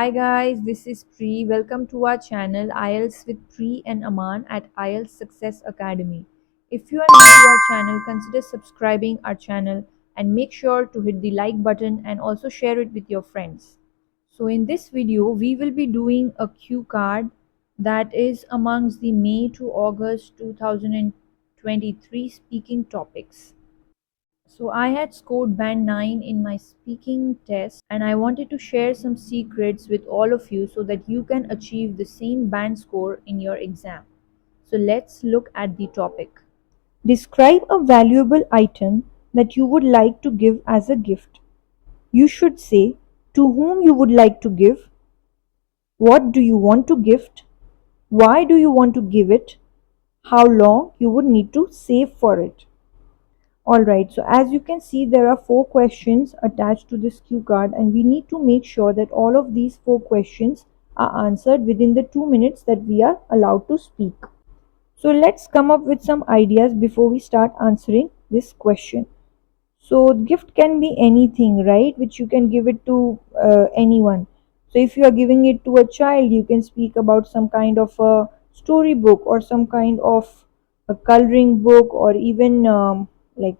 Hi guys, this is Pri. Welcome to our channel IELTS with Pri and Aman at IELTS Success Academy. If you are new to our channel, consider subscribing our channel and make sure to hit the like button and also share it with your friends. So in this video, we will be doing a cue card that is amongst the May to August 2023 speaking topics. So I had scored band 9 in my speaking test and I wanted to share some secrets with all of you so that you can achieve the same band score in your exam. So let's look at the topic. Describe a valuable item that you would like to give as a gift. You should say to whom you would like to give, what do you want to gift, why do you want to give it, how long you would need to save for it. Alright, so as you can see, there are 4 questions attached to this cue card, and we need to make sure that all of these 4 questions are answered within the 2 minutes that we are allowed to speak. So let's come up with some ideas before we start answering this question. So gift can be anything, right? Which you can give it to anyone. So if you are giving it to a child, you can speak about some kind of a storybook or some kind of a coloring book or even like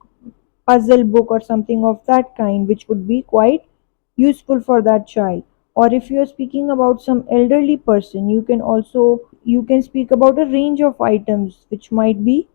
puzzle book or something of that kind, which would be quite useful for that child. Or if you are speaking about some elderly person, you can speak about a range of items which might be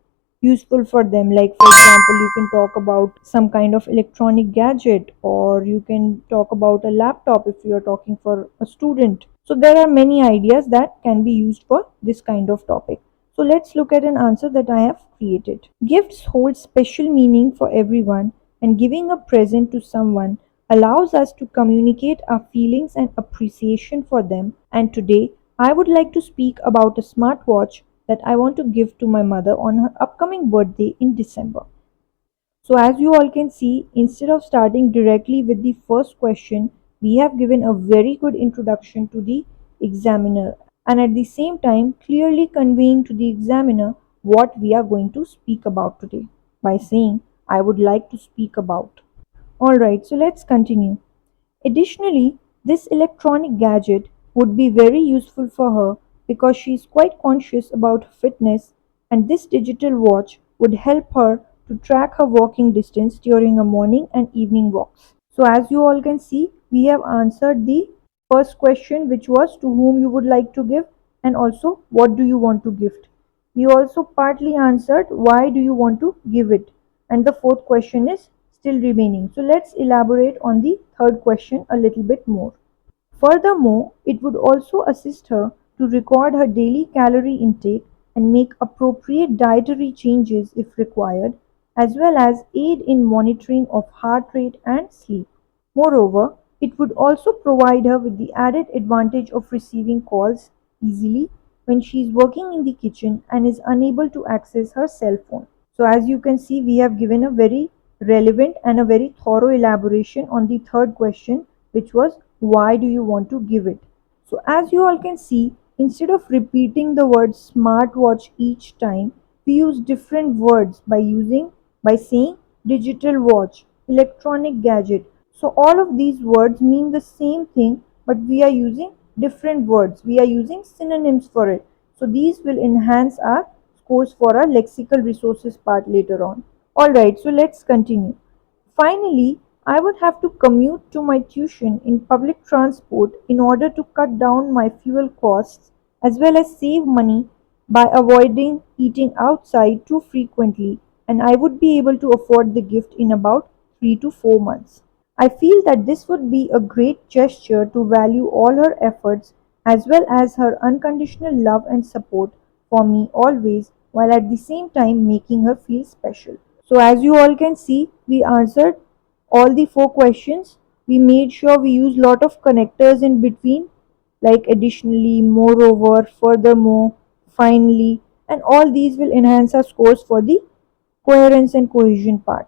useful for them. Like for example, you can talk about some kind of electronic gadget, or you can talk about a laptop if you are talking for a student. So there are many ideas that can be used for this kind of topic. So let's look at an answer that I have created. Gifts hold special meaning for everyone, and giving a present to someone allows us to communicate our feelings and appreciation for them. And today, I would like to speak about a smartwatch that I want to give to my mother on her upcoming birthday in December. So as you all can see, instead of starting directly with the first question, we have given a very good introduction to the examiner and at the same time clearly conveying to the examiner what we are going to speak about today by saying, I would like to speak about. Alright, so let's continue. Additionally, this electronic gadget would be very useful for her because she is quite conscious about fitness, and this digital watch would help her to track her walking distance during her morning and evening walks. So as you all can see, we have answered the first question, which was to whom you would like to give, and also what do you want to gift. We also partly answered why do you want to give it, and the fourth question is still remaining. So let's elaborate on the third question a little bit more. Furthermore, it would also assist her to record her daily calorie intake and make appropriate dietary changes if required, as well as aid in monitoring of heart rate and sleep. Moreover, it would also provide her with the added advantage of receiving calls easily when she is working in the kitchen and is unable to access her cell phone. So as you can see, we have given a very relevant and a very thorough elaboration on the third question, which was why do you want to give it? So as you all can see, instead of repeating the word smartwatch each time, we use different words by saying digital watch, electronic gadget. So all of these words mean the same thing, but we are using different words. We are using synonyms for it. So these will enhance our scores for our lexical resources part later on. Alright, so let's continue. Finally, I would have to commute to my tuition in public transport in order to cut down my fuel costs as well as save money by avoiding eating outside too frequently, and I would be able to afford the gift in about 3 to 4 months. I feel that this would be a great gesture to value all her efforts as well as her unconditional love and support for me always, while at the same time making her feel special. So as you all can see, we answered all the 4 questions. We made sure we use lot of connectors in between, like additionally, moreover, furthermore, finally, and all these will enhance our scores for the coherence and cohesion part.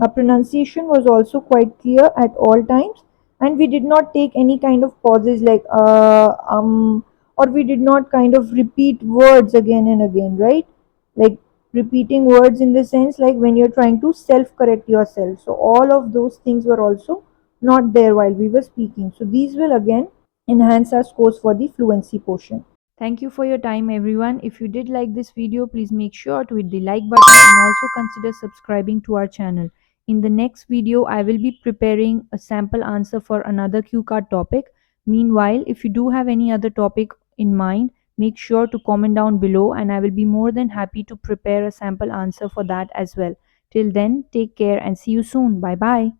Our pronunciation was also quite clear at all times, and we did not take any kind of pauses like or we did not kind of repeat words again and again, right? Like repeating words in the sense like when you're trying to self correct yourself. So all of those things were also not there while we were speaking. So these will again enhance our scores for the fluency portion. Thank you for your time, everyone. If you did like this video, please make sure to hit the like button and also consider subscribing to our channel. In the next video, I will be preparing a sample answer for another Q card topic. Meanwhile, if you do have any other topic in mind, make sure to comment down below and I will be more than happy to prepare a sample answer for that as well. Till then, take care and see you soon. Bye bye.